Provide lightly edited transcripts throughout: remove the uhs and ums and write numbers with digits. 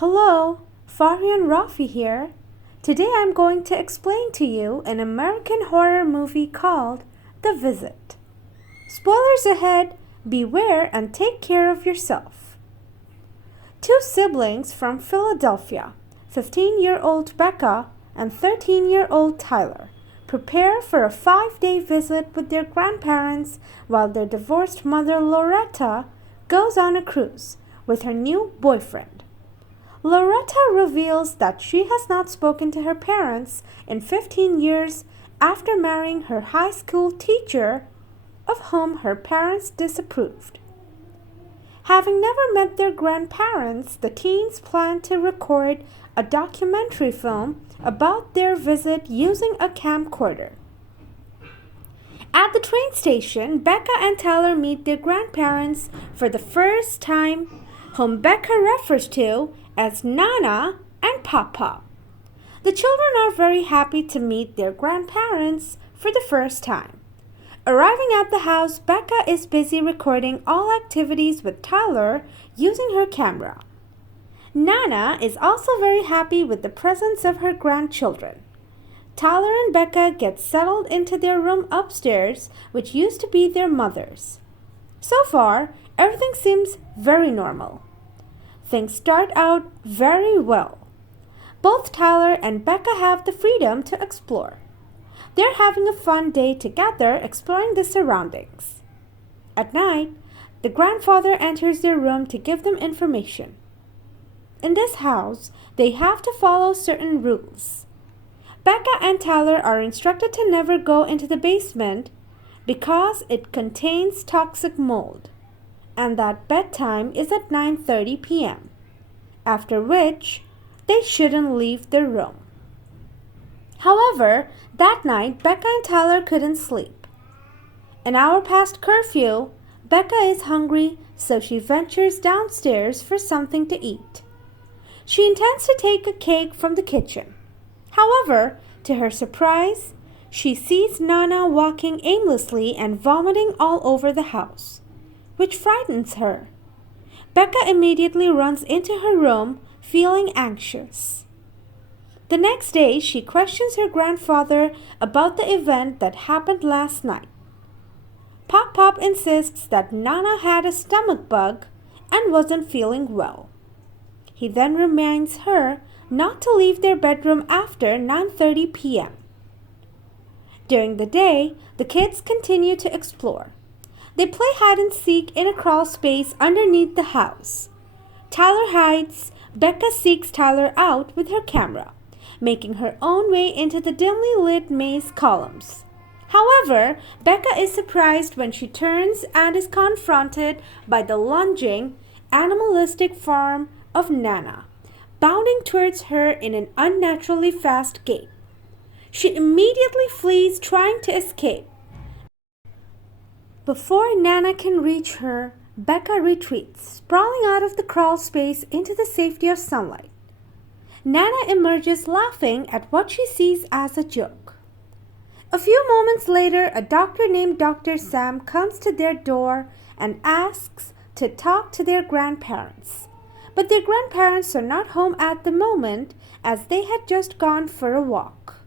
Hello, Fahriyan Rafy here. Today I'm going to explain to you an American horror movie called The Visit. Spoilers ahead, beware and take care of yourself. Two siblings from Philadelphia, 15-year-old Becca and 13-year-old Tyler, prepare for a 5-day visit with their grandparents while their divorced mother Loretta goes on a cruise with her new boyfriend. Loretta reveals that she has not spoken to her parents in 15 years after marrying her high school teacher, of whom her parents disapproved. Having never met their grandparents, the teens plan to record a documentary film about their visit using a camcorder. At the train station, Becca and Tyler meet their grandparents for the first time, whom Becca refers to as Nana and Papa. The children are very happy to meet their grandparents for the first time. Arriving at the house, Becca is busy recording all activities with Tyler using her camera. Nana is also very happy with the presence of her grandchildren. Tyler and Becca get settled into their room upstairs, which used to be their mother's. So far, everything seems very normal. Things start out very well. Both Tyler and Becca have the freedom to explore. They're having a fun day together exploring the surroundings. At night, the grandfather enters their room to give them information. In this house, they have to follow certain rules. Becca and Tyler are instructed to never go into the basement because it contains toxic mold, and that bedtime is at 9:30 p.m., after which they shouldn't leave their room. However, that night Becca and Tyler couldn't sleep. An hour past curfew, Becca is hungry, so she ventures downstairs for something to eat. She intends to take a cake from the kitchen. However, to her surprise, she sees Nana walking aimlessly and vomiting all over the house, which frightens her. Becca immediately runs into her room, feeling anxious. The next day, she questions her grandfather about the event that happened last night. Pop insists that Nana had a stomach bug and wasn't feeling well. He then reminds her not to leave their bedroom after 9:30 p.m. During the day, the kids continue to explore. They play hide and seek in a crawl space underneath the house. Tyler hides. Becca seeks Tyler out with her camera, making her own way into the dimly lit maze columns. However, Becca is surprised when she turns and is confronted by the lunging, animalistic form of Nana, bounding towards her in an unnaturally fast gait. She immediately flees, trying to escape. Before Nana can reach her, Becca retreats, sprawling out of the crawl space into the safety of sunlight. Nana emerges laughing at what she sees as a joke. A few moments later, a doctor named Dr. Sam comes to their door and asks to talk to their grandparents. But their grandparents are not home at the moment, as they had just gone for a walk.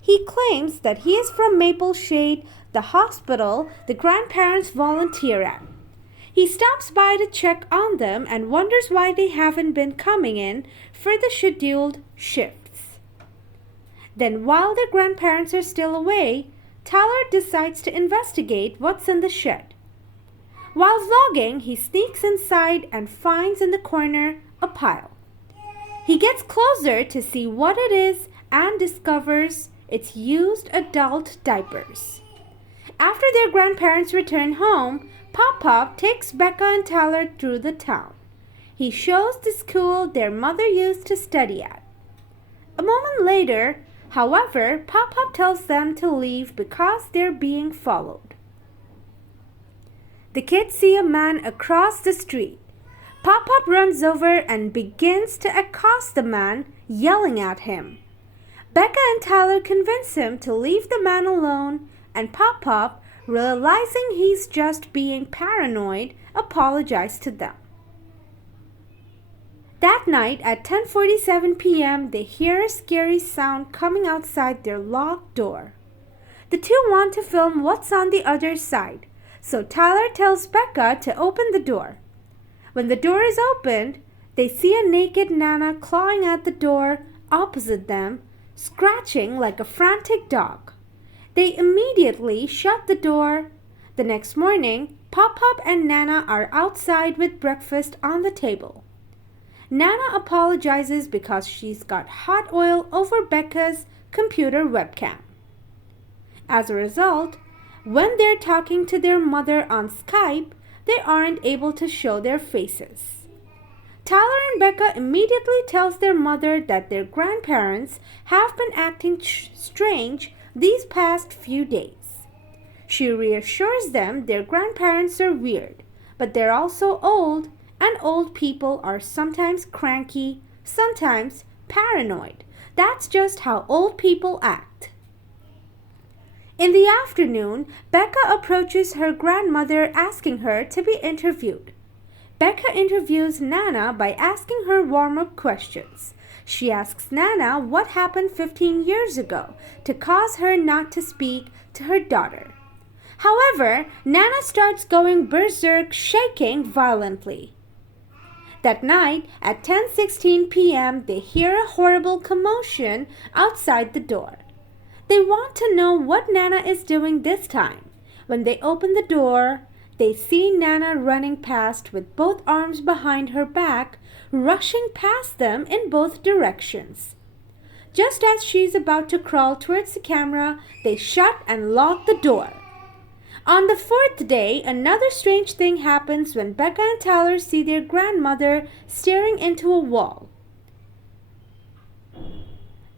He claims that he is from Maple Shade, the hospital the grandparents volunteer at. He stops by to check on them and wonders why they haven't been coming in for the scheduled shifts. Then, while their grandparents are still away, Tyler decides to investigate what's in the shed. While vlogging, he sneaks inside and finds in the corner a pile. He gets closer to see what it is and discovers it's used adult diapers. After their grandparents return home, Pop takes Becca and Tyler through the town. He shows the school their mother used to study at. A moment later, however, Pop tells them to leave because they're being followed. The kids see a man across the street. Pop runs over and begins to accost the man, yelling at him. Becca and Tyler convince him to leave the man alone, and Pop, realizing he's just being paranoid, apologizes to them. That night at 10:47 p.m., they hear a scary sound coming outside their locked door. The two want to film what's on the other side, so Tyler tells Becca to open the door. When the door is opened, they see a naked Nana clawing at the door opposite them, scratching like a frantic dog. They immediately shut the door. The next morning, Pop-Pop and Nana are outside with breakfast on the table. Nana apologizes because she's got hot oil over Becca's computer webcam. As a result, when they're talking to their mother on Skype, they aren't able to show their faces. Tyler and Becca immediately tells their mother that their grandparents have been acting strange these past few days. She reassures them their grandparents are weird, but they're also old, and old people are sometimes cranky, sometimes paranoid. That's just how old people act. In the afternoon, Becca approaches her grandmother asking her to be interviewed. Becca interviews Nana by asking her warm-up questions. She asks Nana what happened 15 years ago to cause her not to speak to her daughter. However, Nana starts going berserk, shaking violently. That night, at 10:16 p.m., they hear a horrible commotion outside the door. They want to know what Nana is doing this time. When they open the door, they see Nana running past with both arms behind her back, rushing past them in both directions. Just as she's about to crawl towards the camera, they shut and lock the door. On the fourth day, another strange thing happens when Becca and Tyler see their grandmother staring into a wall.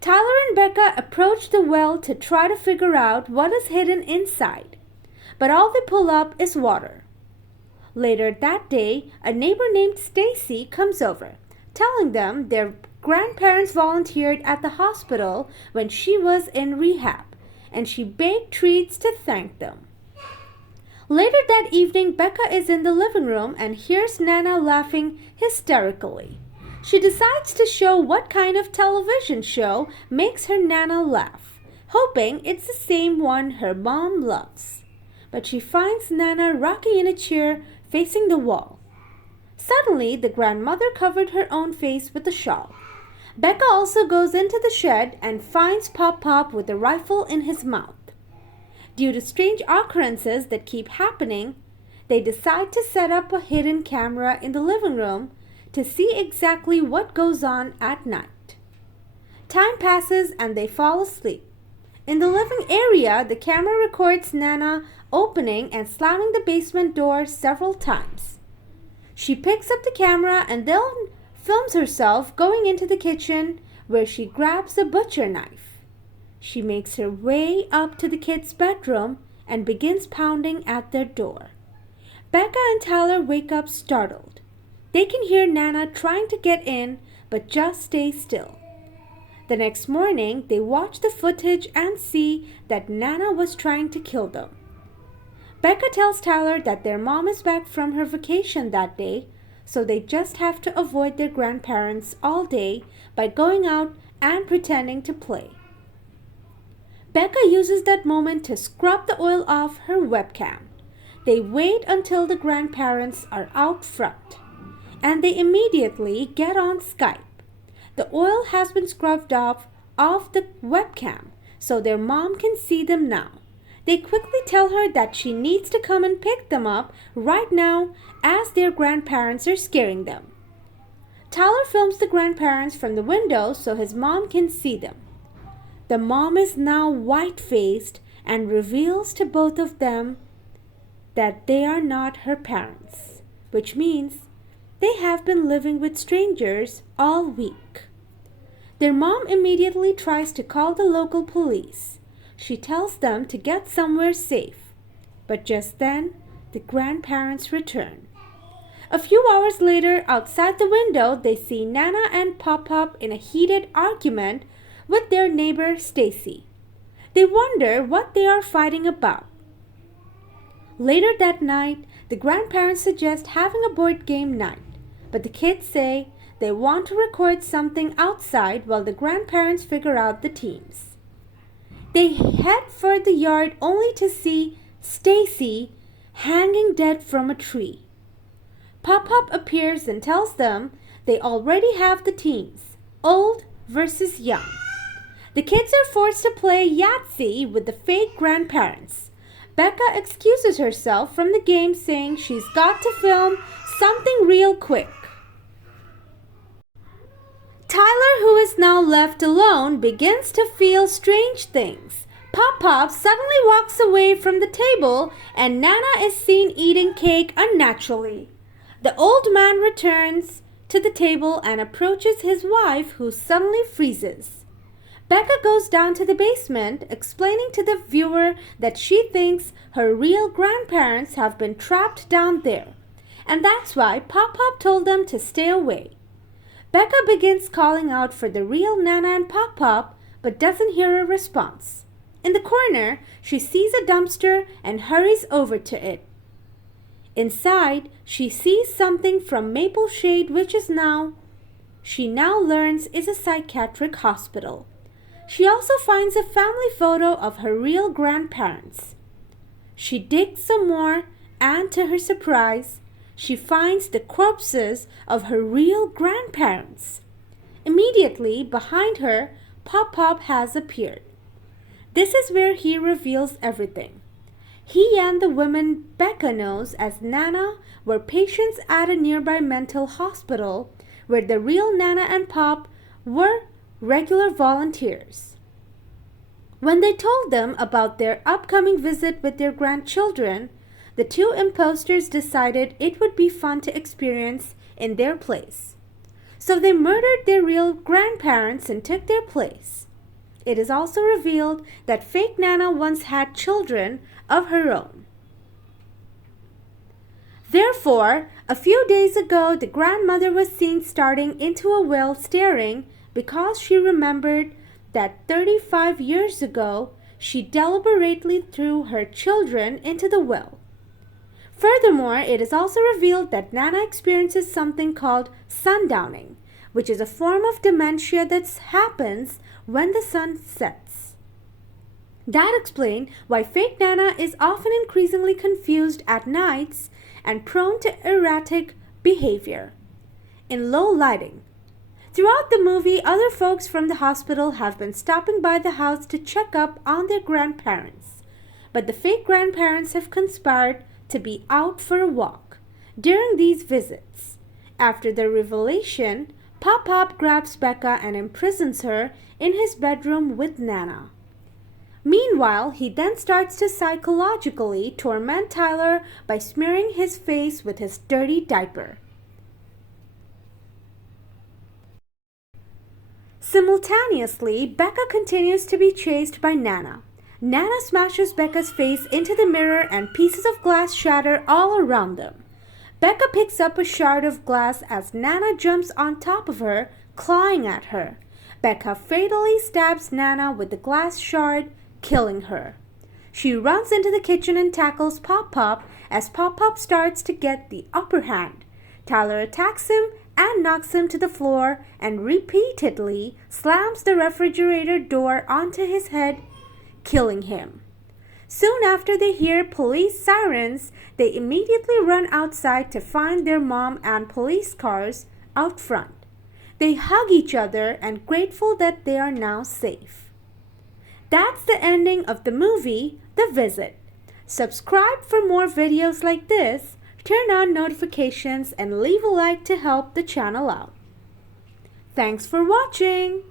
Tyler and Becca approach the well to try to figure out what is hidden inside, but all they pull up is water. Later that day, a neighbor named Stacy comes over, telling them their grandparents volunteered at the hospital when she was in rehab, and she baked treats to thank them. Later that evening, Becca is in the living room and hears Nana laughing hysterically. She decides to show what kind of television show makes her Nana laugh, hoping it's the same one her mom loves. But she finds Nana rocking in a chair facing the wall. Suddenly, the grandmother covered her own face with a shawl. Becca also goes into the shed and finds Pop-Pop with a rifle in his mouth. Due to strange occurrences that keep happening, they decide to set up a hidden camera in the living room to see exactly what goes on at night. Time passes and they fall asleep. In the living area, the camera records Nana opening and slamming the basement door several times. She picks up the camera and then films herself going into the kitchen where she grabs a butcher knife. She makes her way up to the kids' bedroom and begins pounding at their door. Becca and Tyler wake up startled. They can hear Nana trying to get in, but just stay still. The next morning, they watch the footage and see that Nana was trying to kill them. Becca tells Tyler that their mom is back from her vacation that day, so they just have to avoid their grandparents all day by going out and pretending to play. Becca uses that moment to scrub the oil off her webcam. They wait until the grandparents are out front, and they immediately get on Skype. The oil has been scrubbed off the webcam, so their mom can see them now. They quickly tell her that she needs to come and pick them up right now as their grandparents are scaring them. Tyler films the grandparents from the window so his mom can see them. The mom is now white-faced and reveals to both of them that they are not her parents, which means they have been living with strangers all week. Their mom immediately tries to call the local police. She tells them to get somewhere safe, but just then, the grandparents return. A few hours later, outside the window, they see Nana and Pop-Pop in a heated argument with their neighbor Stacy. They wonder what they are fighting about. Later that night, the grandparents suggest having a board game night, but the kids say they want to record something outside while the grandparents figure out the teams. They head for the yard only to see Stacy hanging dead from a tree. Pop-Pop appears and tells them they already have the teams, old versus young. The kids are forced to play Yahtzee with the fake grandparents. Becca excuses herself from the game, saying she's got to film something real quick. Tyler, who is now left alone, begins to feel strange things. Pop-Pop suddenly walks away from the table and Nana is seen eating cake unnaturally. The old man returns to the table and approaches his wife, who suddenly freezes. Becca goes down to the basement, explaining to the viewer that she thinks her real grandparents have been trapped down there, and that's why Pop-Pop told them to stay away. Becca begins calling out for the real Nana and Pop-Pop, but doesn't hear a response. In the corner, she sees a dumpster and hurries over to it. Inside, she sees something from Maple Shade, which she now learns is a psychiatric hospital. She also finds a family photo of her real grandparents. She digs some more, and to her surprise, she finds the corpses of her real grandparents. Immediately behind her, Pop-Pop has appeared. This is where he reveals everything. He and the woman Becca knows as Nana were patients at a nearby mental hospital where the real Nana and Pop were regular volunteers. When they told them about their upcoming visit with their grandchildren, the two imposters decided it would be fun to experience in their place. So they murdered their real grandparents and took their place. It is also revealed that fake Nana once had children of her own. Therefore, a few days ago, the grandmother was seen starting into a well staring because she remembered that 35 years ago, she deliberately threw her children into the well. Furthermore, it is also revealed that Nana experiences something called sundowning, which is a form of dementia that happens when the sun sets. That explains why fake Nana is often increasingly confused at nights and prone to erratic behavior in low lighting. Throughout the movie, other folks from the hospital have been stopping by the house to check up on their grandparents, but the fake grandparents have conspired to be out for a walk during these visits. After the revelation, Pop-Pop grabs Becca and imprisons her in his bedroom with Nana. Meanwhile, he then starts to psychologically torment Tyler by smearing his face with his dirty diaper. Simultaneously, Becca continues to be chased by Nana. Nana smashes Becca's face into the mirror and pieces of glass shatter all around them. Becca picks up a shard of glass as Nana jumps on top of her, clawing at her. Becca fatally stabs Nana with the glass shard, killing her. She runs into the kitchen and tackles Pop-Pop as Pop-Pop starts to get the upper hand. Tyler attacks him and knocks him to the floor and repeatedly slams the refrigerator door onto his head, killing him. Soon after they hear police sirens, they immediately run outside to find their mom and police cars out front. They hug each other and grateful that they are now safe. That's the ending of the movie, The Visit. Subscribe for more videos like this, turn on notifications, and leave a like to help the channel out. Thanks for watching!